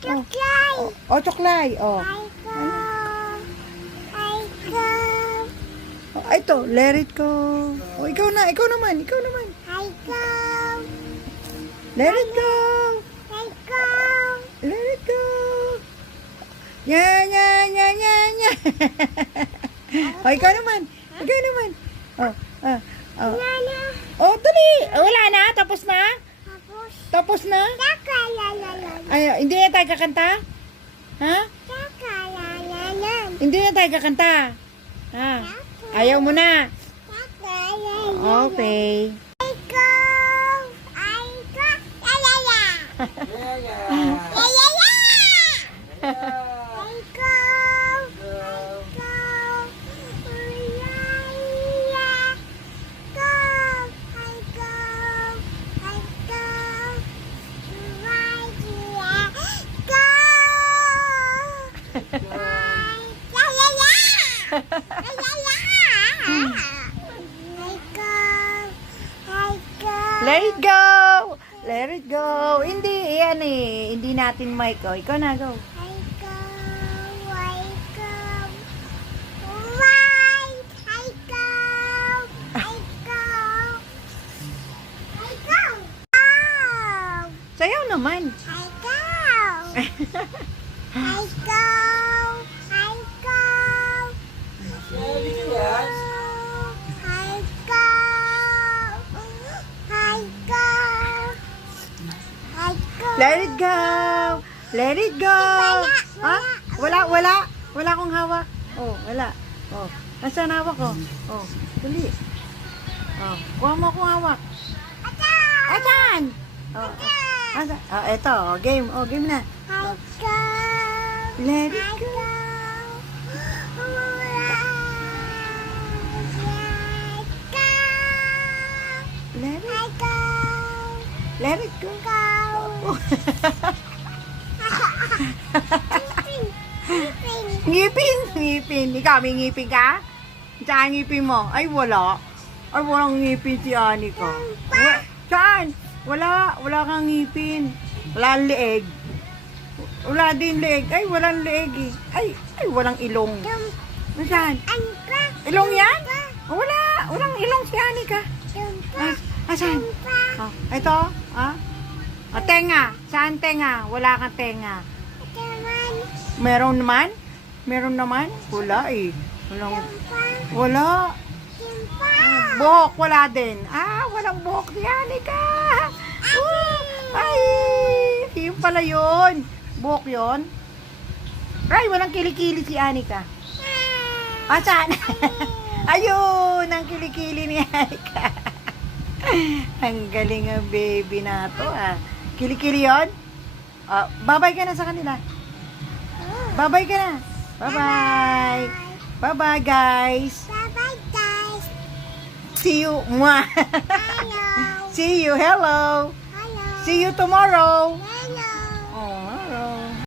Choklay. Oh, choklay. Oh. I go. I go. Oh, ito, let it go. Oh, ikaw naman. I go. Let it go. I go. Let it go. Nya. Oh, ikaw naman. Oh, oh. Nana. Oh, dali. Wala na? Tapos na? Tapos. Tapos na? Chakalalalan. Ay, hindi na tayo kakanta? Ha? Chakalalalan. Hindi na tayo kakanta? Ha? Ayaw mo na? Chakalalalan. Okay. I go. I go. La la la. La la la. I go. I go. La la. Go. I go. I go. Right here. Go. La la la. La la la. I go. I go. Let it go! Let it go! Hindi, yan eh. Hindi natin mic. Oh, ikaw na, go. I go. I go. Right. I go. I go. I go. Oh. Sayaw naman. I go. I go. I go. I go. I go. I go. Let it go! Let it go! Ha? Wala. Wala akong hawak. Oh, wala. Oh, nasaan hawak ko? Oh, dali. Oh, kuha mo akong hawak. Asan? Oh, asa? Oh, eto. Oh, game. Oh, game na. I go. Let it I go. go. Let it, I go. let it go. Go. Oh. Ngipin. Ikaw, may ngipin ka? Saan ngipin mo? Ay, wala. Ay, walang ngipin si Anika. Saan? Wala kang ngipin. Wala ang leeg. Wala din leeg. Ay, walang leeg eh. Ay, walang ilong. Saan? Ilong yan? Walang ilong si Anika. Saan? Oh, ito? Ah? Ah, tenga. Saan tenga? Wala kang tenga. Meron naman? Wala eh. Wala. Buhok, wala din. Ah, walang buhok si Anika. Ay, yun pala yun. Buhok yun. Ay, walang kilikili si Anika. Saan? Ayun, ang kilikili ni Anika. Ang galing ang baby na to ah. Kilikili yun? Babay ka na sa kanila. Babay ka na. Bye-bye. Bye-bye, guys. Bye-bye, guys. See you. Mwah. Hello. See you. Hello. Hello. See you tomorrow. Hello.